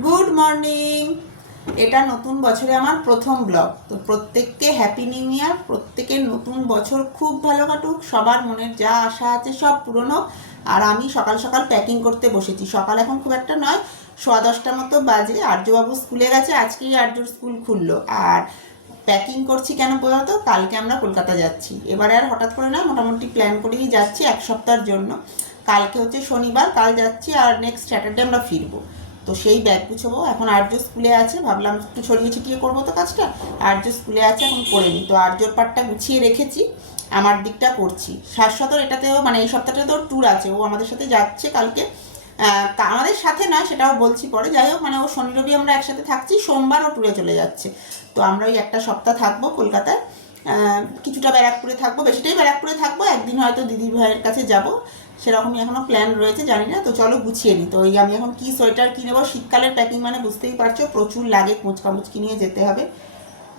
Good morning. এটা নতুন বছরে আমার প্রথম ব্লগ। তো প্রত্যেককে হ্যাপি নিউ ইয়ার। প্রত্যেকের নতুন বছর খুব ভালো কাটুক, সবার মনের যা আশা আছে সব পূরণ হোক। আর আমি সকাল সকাল প্যাকিং করতে বসেছি। সকাল এখন খুব একটা নয়, 10:15 মতো বাজে। আর্যবাবু স্কুলে গেছে, আজকেই আর্যর স্কুল খুললো। আর প্যাকিং করছি কেন বলতো, কালকে আমরা কলকাতা যাচ্ছি। এবারে আর হঠাৎ করে না, মোটামুটি প্ল্যান করেই যাচ্ছি এক সপ্তাহের জন্য। কালকে হচ্ছে শনিবার, কাল যাচ্ছি আর নেক্সট স্যাটারডে আমরা ফিরবো। তো সেই ব্যাগ গুছাবো। এখন আর্য স্কুলে আছে, ভাবলাম একটু ছড়িয়ে ছিটিয়ে করবো তো কাজটা। আর্য স্কুলে আছে, এখন করে নিই। তো আর্যর পার্টটা গুছিয়ে রেখেছি, আমার দিকটা করছি। শাশ্বতর এটাতেও মানে এই সপ্তাহটাতেও ট্যুর আছে, ও আমাদের সাথে যাচ্ছে কালকে। আমাদের সাথে নয়, সেটাও বলছি পরে। যাই হোক, মানে ও শনি রবি আমরা একসাথে থাকছি, সোমবার ও ট্যুরে চলে যাচ্ছে। তো আমরা ওই একটা সপ্তাহ থাকবো কলকাতায়। কিছুটা ব্যারাকপুরে থাকবো, বেশিটাই ব্যারাকপুরে থাকবো। একদিন হয়তো দিদি ভাইয়ের কাছে যাব, সেরকমই এখনও প্ল্যান রয়েছে, জানি না। তো চলো গুছিয়ে নিই। তো ওই আমি এখন কি সোয়েটার কিনে নেবো, শীতকালের প্যাকিং মানে বুঝতেই পারছো, প্রচুর লাগে, মুচকি নিয়ে যেতে হবে।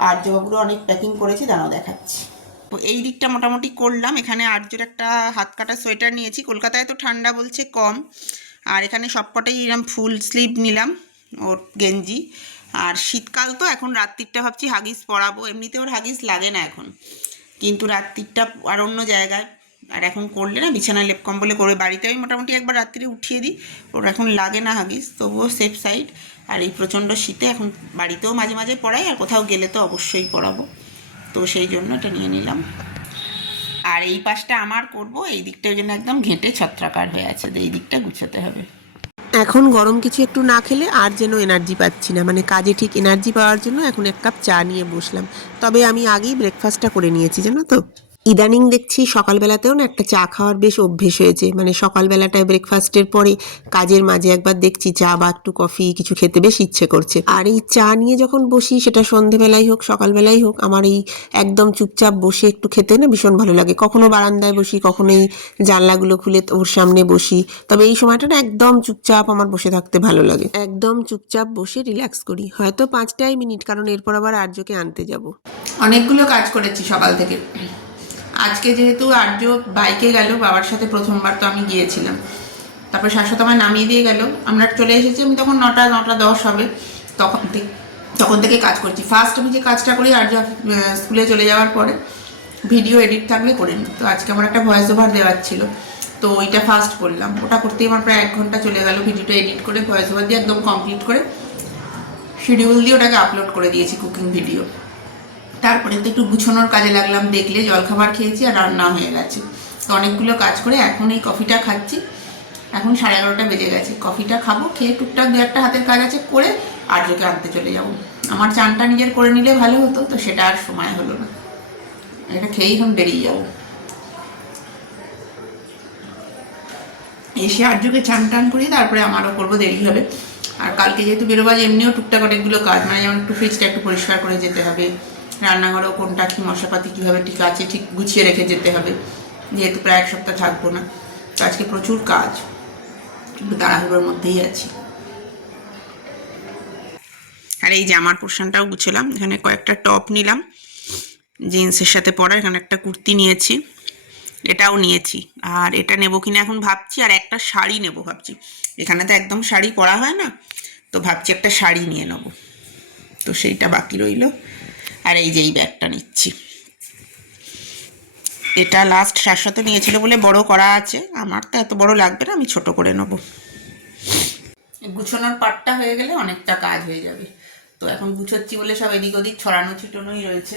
আর জবাবুরও অনেক প্যাকিং করেছি, দাঁড়াও দেখাচ্ছি। তো এই দিকটা মোটামুটি করলাম। এখানে আর্যর একটা হাত কাটা সোয়েটার নিয়েছি, কলকাতায় তো ঠান্ডা বলছে কম। আর এখানে সবকটাই এরকম ফুল স্লিভ নিলাম, ওর গেঞ্জি। আর শীতকাল তো, এখন রাত্রিরটা ভাবছি হাগিস পরাবো। এমনিতে ওর হাগিস লাগে না এখন, কিন্তু রাত্রিরটা আর অন্য জায়গায়। আর এখন করলে না বিছানায় লেপ কম্বলে করে, বাড়িতে আমি মোটামুটি একবার রাত্রিরে উঠিয়ে দিই, ওর এখন লাগে না হাগিস, তবুও সেফ সাইড। আর এই প্রচণ্ড শীতে এখন বাড়িতেও মাঝে মাঝে পরাই, আর কোথাও গেলে তো অবশ্যই পরাবো। তো সেই জন্য এটা নিয়ে নিলাম। আর এই পাশটা আমার করব, এই দিকটার জন্য একদম ঘেঁটে ছত্রাকার হয়ে আছে, তো এই দিকটা গুছাতে হবে। এখন গরম কিছু একটু না খেলে আর যেন এনার্জি পাচ্ছি না, মানে কাজে ঠিক এনার্জি পাওয়ার জন্য এখন এক কাপ চা নিয়ে বসলাম। তবে আমি আগেই ব্রেকফাস্টটা করে নিয়েছি, জানো তো। ইদানিং দেখছি সকালবেলাতেও না একটা চা খাওয়ার বেশ অভ্যেস হয়েছে, মানে সকালবেলাটায় ব্রেকফাস্টের পরে কাজের মাঝে একবার দেখছি চা বা একটু কফি কিছু খেতে বেশ ইচ্ছে করছে। আর এই চা নিয়ে যখন বসি, সেটা সন্ধেবেলাই হোক সকালবেলাই হোক, আমার এই একদম চুপচাপ বসে একটু খেতে না ভীষণ ভালো লাগে। কখনো বারান্দায় বসি, কখনো এই জানলাগুলো খুলে ওর সামনে বসি। তবে এই সময়টা না একদম চুপচাপ আমার বসে থাকতে ভালো লাগে, একদম চুপচাপ বসে রিল্যাক্স করি, হয়তো 5টাই মিনিট, কারণ এরপর আবার আর্যকে আনতে যাব। অনেকগুলো কাজ করেছি সকাল থেকে। আজকে যেহেতু আর্য বাইকে গেল বাবার সাথে, প্রথমবার তো আমি গিয়েছিলাম। তারপরে শাশ্বত আমায় নামিয়ে দিয়ে গেল, আমরা চলে এসেছি। আমি তখন 9:10 হবে, তখন থেকে কাজ করছি। ফার্স্ট আমি যে কাজটা করি আর্য স্কুলে চলে যাওয়ার পরে, ভিডিও এডিট থাকলে করে নিই। তো আজকে আমার একটা ভয়েস ওভার দেওয়ার ছিল, তো ওইটা ফার্স্ট করলাম। ওটা করতেই আমার প্রায় 1 ঘন্টা চলে গেল। ভিডিওটা এডিট করে ভয়েস ওভার দিয়ে একদম কমপ্লিট করে শিডিউল দিয়ে ওটাকে আপলোড করে দিয়েছি, কুকিং ভিডিও। তারপরে তো একটু গুছানোর কাজে লাগলাম, দেখলে জলখাবার খেয়েছি আর রান্না হয়ে গেছে। তো অনেকগুলো কাজ করে এখন এই কফিটা খাচ্ছি। এখন 11:30 বেজে গেছে। কফিটা খাবো, খেয়ে টুকটাক 2-1টা হাতের কাজ আছে করে আর্যকে আনতে চলে যাব। আমার চানটা নিজের করে নিলে ভালো হতো, তো সেটা আর সময় হলো না। এটা খেয়েই এখন বেরিয়ে যাবো। এসে আর্যকে চান টান করি, তারপরে আমারও করবো, দেরি হবে। আর কালকে যেহেতু বেরোবো, এমনিও টুকটাক অনেকগুলো কাজ, মানে যেমন একটু ফ্রিজটা একটু পরিষ্কার করে যেতে হবে, রান্নাঘরেও কোনটা কী মশলাপাতি কীভাবে ঠিক আছে ঠিক গুছিয়ে রেখে যেতে হবে, যেহেতু প্রায় 1 সপ্তাহ থাকবো না। তো আজকে প্রচুর কাজ, একটু তাড়াহুড়োর মধ্যেই আছি। আর এই যে আমার পোর্শনটাও গুছলাম। এখানে কয়েকটা টপ নিলাম জিন্সের সাথে পরা, এখানে একটা কুর্তি নিয়েছি, এটাও নিয়েছি। আর এটা নেবো কিনা এখন ভাবছি। আর একটা শাড়ি নেবো ভাবছি, এখানে তো একদম শাড়ি পরা হয় না, তো ভাবছি একটা শাড়ি নিয়ে নেবো। তো সেইটা বাকি রইল। আর এই যে এই ব্যাগটা নিচ্ছি, এটা লাস্ট শাশ্বত নিয়েছিল বলে বড় করা আছে, আমার তো এত বড় লাগবে না, আমি ছোট করে নেবো। গুছানোর পাটটা হয়ে গেলে অনেকটা কাজ হয়ে যাবে। তো এখন গুছোচ্ছি বলে সব এদিক ওদিক ছড়ানো ছিটানোই রয়েছে।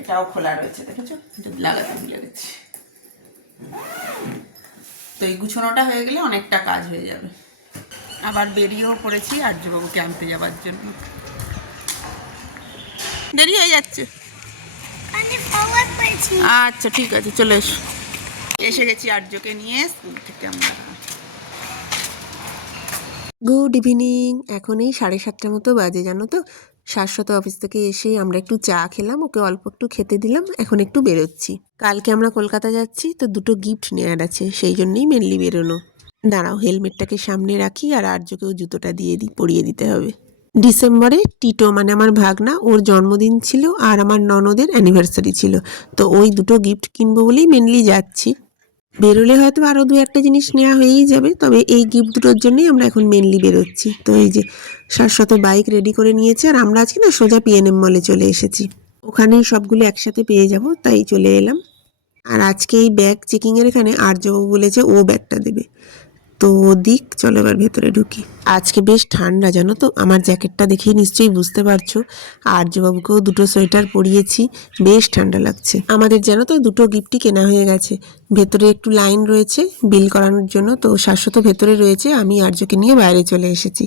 এটাও খোলা রয়েছে, দেখেছো, এটা লাগাতে ভুলে গেছি। তো এই গুছানোটা হয়ে গেলে অনেকটা কাজ হয়ে যাবে। আবার বেরিয়েও পড়েছি আর্যবাবুকে আনতে যাওয়ার জন্য। দেরি হয়ে যাচ্ছে, আচ্ছা ঠিক আছে, চলে এসে গেছি আর্যকে নিয়ে স্কুল থেকে আমরা। Good evening. এখন এই 7:30 মতো বাজে, জানো তো। শাশ্বত অফিস থেকে এসে আমরা একটু চা খেলাম, ওকে অল্প একটু খেতে দিলাম, এখন একটু বেরোচ্ছি। কালকে আমরা কলকাতা যাচ্ছি, তো দুটো গিফট নেওয়ার আছে, সেই জন্যই মেনলি বেরোনো। দাঁড়াও, হেলমেটটাকে সামনে রাখি, আর আর্যকেও জুতোটা দিয়ে দিই, পরিয়ে দিতে হবে। ডিসেম্বরে টিটো মানে আমার ভাগনা, ওর জন্মদিন ছিল, আর আমার ননদের অ্যানিভার্সারি ছিল। তো ওই দুটো গিফট কিনবো বলেই মেনলি যাচ্ছি। বেরোলে হয়তো আরও দু একটা জিনিস নেওয়া হয়েই যাবে, তবে এই গিফট দুটোর জন্যই আমরা এখন মেনলি বেরোচ্ছি। তো এই যে শাশ্বত বাইক রেডি করে নিয়েছে, আর আমরা আজকে না সোজা পিএনএম মলে চলে এসেছি, ওখানেই সবগুলো একসাথে পেয়ে যাব, তাই চলে এলাম। আর আজকে এই ব্যাগ চেকিংয়ের এখানে আর্যবাবু বলেছে ও ব্যাগটা দেবে, তো দিক, চলো এবার ভেতরে ঢুকি। আজকে বেশ ঠান্ডা, জানো তো, আমার জ্যাকেটটা দেখেই নিশ্চয়ই বুঝতে পারছো। আর্যবাবুকেও দুটো সোয়েটার পরিয়েছি, বেশ ঠান্ডা লাগছে। আমাদের জানো তো দুটো গিফটই কেনা হয়ে গেছে। ভেতরে একটু লাইন রয়েছে বিল করানোর জন্য, তো শাশ্বত ভেতরে রয়েছে, আমি আর্যকে নিয়ে বাইরে চলে এসেছি।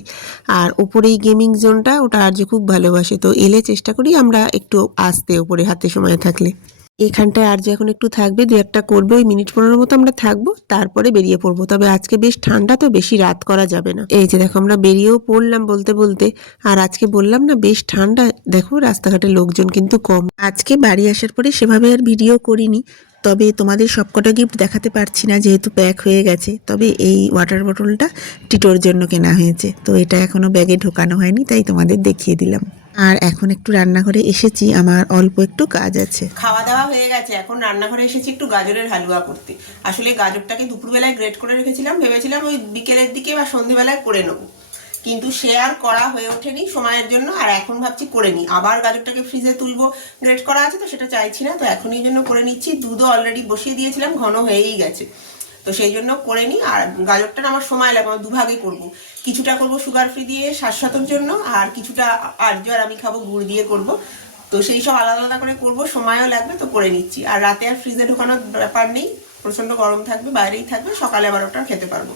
আর ওপরে এই গেমিং জোনটা, ওটা আর্য খুব ভালোবাসে, তো এলে চেষ্টা করি আমরা একটু আসতে ওপরে হাতে সময় থাকলে। এখানটায় আর্য এখন একটু থাকবে, দু একটা করবে, ওই মিনিট 15 মতো আমরা থাকবো, তারপরে বেরিয়ে পড়বো। তবে আজকে বেশ ঠান্ডা, তো বেশি রাত করা যাবে না। এই যে দেখো আমরা বেরিয়েও পড়লাম বলতে বলতে। আর আজকে বললাম না বেশ ঠান্ডা, দেখো রাস্তাঘাটে লোকজন কিন্তু কম। আজকে বাড়ি আসার পরে সেভাবে আর ভিডিও করিনি, তবে তোমাদের সবকটা গিফট দেখাতে পারছি না যেহেতু প্যাক হয়ে গেছে। তবে এই ওয়াটার বোতলটা টিটোর জন্য কেনা হয়েছে, তো এটা এখনো ব্যাগে ঢোকানো হয়নি, তাই তোমাদের দেখিয়ে দিলাম। আর এখন একটু রান্নাঘরে এসেছি, আমার অল্প একটু কাজ আছে। খাওয়া দাওয়া হয়ে গেছে, এখন রান্নাঘরে এসেছি একটু গাজরের হালুয়া করতে। আসলে গাজরটাকে দুপুরবেলায় গ্রেট করে রেখেছিলাম, ভেবেছিলাম ওই বিকেলের দিকে বা সন্ধ্যেবেলায় করে নেবো, কিন্তু সে আর করা হয়ে ওঠেনি সময়ের জন্য। আর এখন ভাবছি করে নিই, আবার গাজরটাকে ফ্রিজে তুলবো, গ্রেট করা আছে তো সেটা চাইছি না, তো এখনই জন্য করে নিচ্ছি। দুধও অলরেডি বসিয়ে দিয়েছিলাম, ঘন হয়েই গেছে, তো সেই জন্য করে নিই। আর গাজরটা আমার সময় লাগবে, আমার দুভাগে করবো, কিছুটা করবো সুগার ফ্রি দিয়ে শাশ্বতর জন্য, আর কিছুটা আর্য আর আমি খাবো গুড় দিয়ে করব। তো সেই সব আলাদা আলাদা করে করবো, সময়ও লাগবে, তো করে নিচ্ছি। আর রাতে আর ফ্রিজে ঢোকানোর ব্যাপার নেই, প্রচণ্ড গরম থাকবে, বাইরেই থাকবে, সকালে আবার ওটা খেতে পারবো,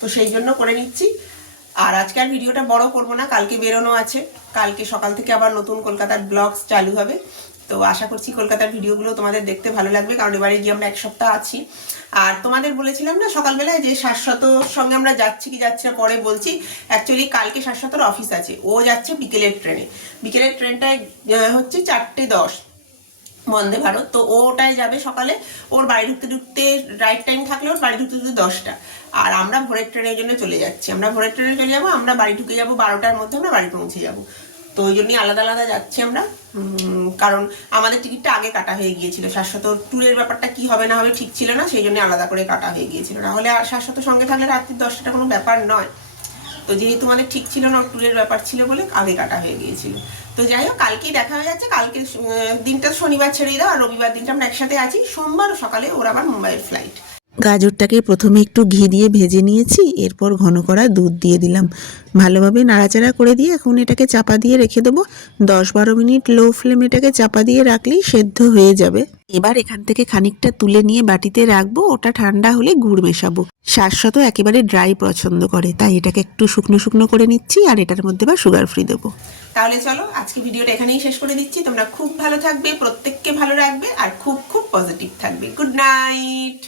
তো সেই জন্য করে নিচ্ছি। আর আজকে আর ভিডিওটা বড় করব না, কালকে বেরোনো আছে, কালকে সকাল থেকে আবার নতুন কলকাতার ব্লগস চালু হবে। তো আশা করছি কলকাতার ভিডিওগুলো তোমাদের দেখতে ভালো লাগবে, কারণ এবারে গিয়ে আমরা এক সপ্তাহ আছি। আর তোমাদের বলেছিলাম না সকালবেলায় যে শাশ্বতর সঙ্গে আমরা যাচ্ছি কি যাচ্ছি না পরে বলছি। অ্যাকচুয়ালি কালকে শাশ্বতর অফিস আছে, ও যাচ্ছে বিকেলের ট্রেনে। বিকেলের ট্রেনটায় হচ্ছে 4:10 বন্দে ভারত, তো ওটাই যাবে সকালে। ওর বাড়ি ঢুকতে ঢুকতে রাইট টাইম থাকলে ওর বাড়ি ঢুকতে ঢুকতে 10টা। আর আমরা ভোরের ট্রেনের জন্য চলে যাচ্ছি, আমরা ভোরের ট্রেনে চলে যাবো, আমরা বাড়ি ঢুকে যাবো 12টার মধ্যে, আমরা বাড়ি পৌঁছে যাবো। তো ওই জন্যই আলাদা আলাদা যাচ্ছি আমরা, কারণ আমাদের টিকিটটা আগে কাটা হয়ে গিয়েছিল। শাশ্বত ট্যুরের ব্যাপারটা কি হবে না হবে ঠিক ছিল না, সেই জন্য আলাদা করে কাটা হয়ে গিয়েছিল, নাহলে আর শাশ্বত সঙ্গে থাকলে রাত্রি 10টাটা কোনো ব্যাপার নয়। তো যেহেতু আমাদের ঠিক ছিল না, ট্যুরের ব্যাপার ছিল বলে আগে কাটা হয়ে গিয়েছিল। তো যাই হোক, কালকেই দেখা হয়ে যাচ্ছে। কালকে দিনটা শনিবার ছেড়েই দাও, আর রবিবার দিনটা আমরা একসাথে আছি। সোমবার সকালে ওর আবার মুম্বাইয়ের ফ্লাইট। গাজরটাকে প্রথমে একটু ঘি দিয়ে ভেজে নিয়েছি, এরপর ঘন করা দুধ দিয়ে দিলাম, ভালোভাবে নাড়াচাড়া করে দিয়ে এখন এটাকে চাপা দিয়ে রেখে দেবো 10-12 মিনিট। লো ফ্লেমে এটাকে চাপা দিয়ে রাখলেই সেদ্ধ হয়ে যাবে। এবার এখান থেকে খানিকটা তুলে নিয়ে বাটিতে রাখবো, ওটা ঠান্ডা হলে গুড় মেশাবো। শাশ্বত একেবারে ড্রাই পছন্দ করে, তাই এটাকে একটু শুকনো শুকনো করে নিচ্ছি, আর এটার মধ্যে বা সুগার ফ্রি দেবো। তাহলে চলো আজকে ভিডিওটা এখানেই শেষ করে দিচ্ছি। তোমরা খুব ভালো থাকবে, প্রত্যেককে ভালো রাখবে, আর খুব খুব পজিটিভ থাকবে। Good night.